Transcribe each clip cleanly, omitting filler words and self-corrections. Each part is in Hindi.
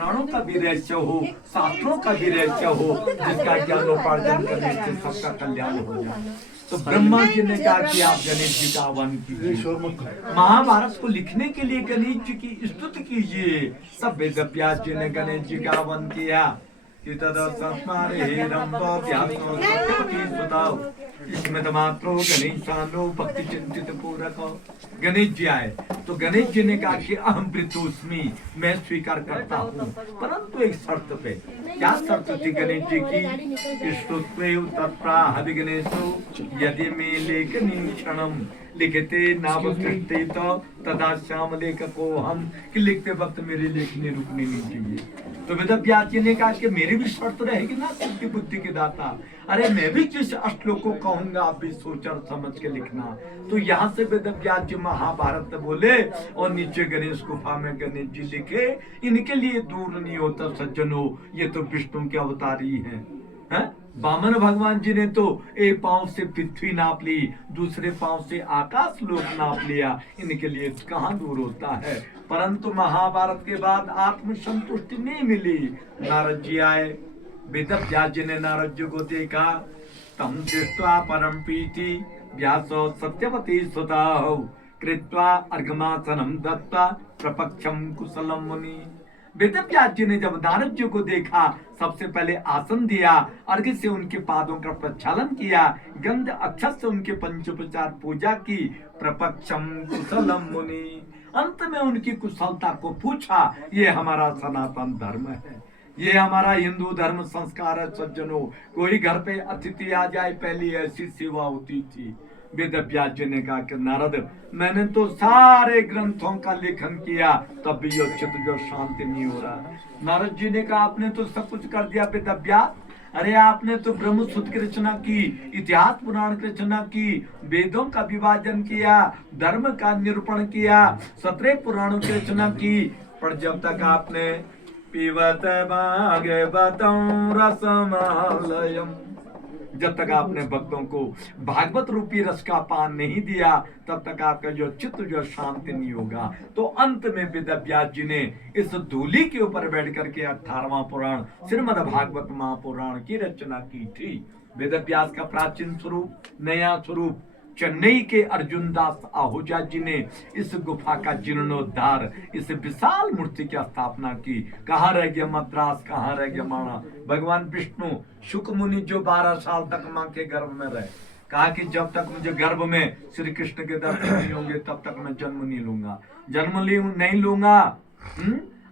पुराणों का भी रहस्य हो, शास्त्रों का भी रहस्य हो, जिसका ज्ञानोपार्जन करने से सबका कल्याण हो जाए। तो ब्रह्मा जी ने कहा कि आप गणेश जी का आह्वान कीजिए, महाभारत को लिखने के लिए गणेश जी की स्तुति कीजिए। तब वेद व्यास जी ने गणेश जी का आह्वान किया कि इसमें मात्रो गणेशानो भक्ति चिंतित पूरक। गणेश जी आए तो गणेश जी ने कहा कि अहम प्रीतोस्मि, मैं स्वीकार करता हूँ, परंतु एक शर्त पे। क्या शर्त थी गणेश जी की? स्तुत्वेव तत्प्राह गणेशो यदि मे लेखनी क्षणम लिखते नावृष्टि तो तदा श्याम लेखको हम, कि लिखते वक्त मेरी लेखनी रुकनी नहीं चाहिए। तो वेद व्यास जी ने कहा कि मेरी भी शर्त रहेगी ना सिद्धि बुद्धि के दाता। अरे मैं भी जिस श्लोक को कहूंगा आप भी सोच और समझ के लिखना। तो यहाँ से वेद व्यास जी महाभारत बोले और नीचे गणेश गुफा में गणेश जी लिखे, इनके लिए दूर नहीं होता सज्जनों, ये तो विष्णु के अवतारी हैं। वामन भगवान जी ने तो एक पांव से पृथ्वी नाप ली, दूसरे पांव से आकाश लोक नाप लिया, इनके लिए कहाँ दूर होता है। परंतु महाभारत के बाद आत्म संतुष्टि नहीं मिली। नारद जी आए, वेद व्यास जी ने नारद जी को देखा, तम दृष्ट्वा परम प्रीति व्यासो सत्यवती सुता कृत्वा अर्घमासनम दत्ता प्रपक्षम कुशलम मुनि। वेद व्यास जी ने जब नारद जी को देखा, सबसे पहले आसन दिया, अर्घ्य से उनके पादों का प्रक्षालन किया, गंध अक्षत से उनके पंचोपचार पूजा की, प्रपक्षम कुशलम मुनि। अंत में उनकी कुशलता को पूछा। ये हमारा सनातन धर्म है, ये हमारा हिंदू धर्म संस्कार है सज्जनों। कोई घर पे अतिथि आ जाए, पहली ऐसी सेवा होती थी। वेद व्यास जी ने कहा कि नारद, मैंने तो सारे ग्रंथों का लेखन किया, तब भी यो चित्त जो शांति नहीं हो रहा। नारद जी ने कहा आपने तो सब कुछ कर दिया वेद व्यास। अरे आपने तो ब्रह्म सूत्र की रचना की, इतिहास पुराण की रचना की, वेदों का विभाजन किया, धर्म का निरूपण किया, 17 पुराणों की रचना की, पर जब तक आपने पीवत भागवतं रसमालयम्, जब तक आपने भक्तों को भागवत रूपी रस का पान नहीं दिया, तब तक आपका जो चित्त जो शांति नहीं होगा। तो अंत में वेद व्यास जी ने इस धूली के ऊपर बैठ करके 18वां पुराण श्रीमद् भागवत महापुराण की रचना की थी। वेद व्यास का प्राचीन स्वरूप, नया स्वरूप, चेन्नई के अर्जुन दास आहूजा जी ने इस गुफा का जीर्णोद्धार, इस विशाल मूर्ति की स्थापना की। कहाँ रह गया मद्रास, कहाँ रह गया माणा। भगवान विष्णु शुक मुनि जो 12 साल तक मां के गर्भ में रहे, कहा कि जब तक मुझे गर्भ में श्री कृष्ण के दर्शन नहीं होंगे तब तक मैं जन्म नहीं लूंगा, जन्म नहीं लूंगा।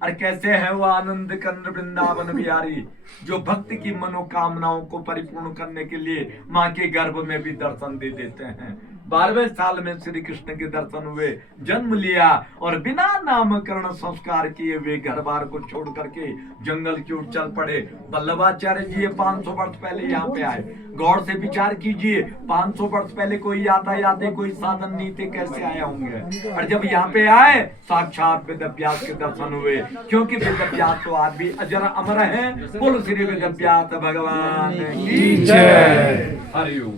और कैसे है वो आनंद कंद वृंदावन बिहारी, जो भक्ति की मनोकामनाओं को परिपूर्ण करने के लिए माँ के गर्भ में भी दर्शन दे देते हैं। 12वें साल में श्री कृष्ण के दर्शन हुए, जन्म लिया और बिना नामकरण संस्कार किए वे घर बार को छोड़ करके जंगल की ओर चल पड़े। वल्लभाचार्य जी 500 वर्ष पहले यहाँ पे आए। गौर से विचार कीजिए, 500 वर्ष पहले कोई यातायात कोई साधन नहीं थे, कैसे आए होंगे। और जब यहाँ पे आए, साक्षात वेद व्यास के दर्शन हुए, क्योंकि वेद व्यास तो आज भी अजर अमर है। बोलो श्री वेद व्यास भगवान की जय। हरि ओम।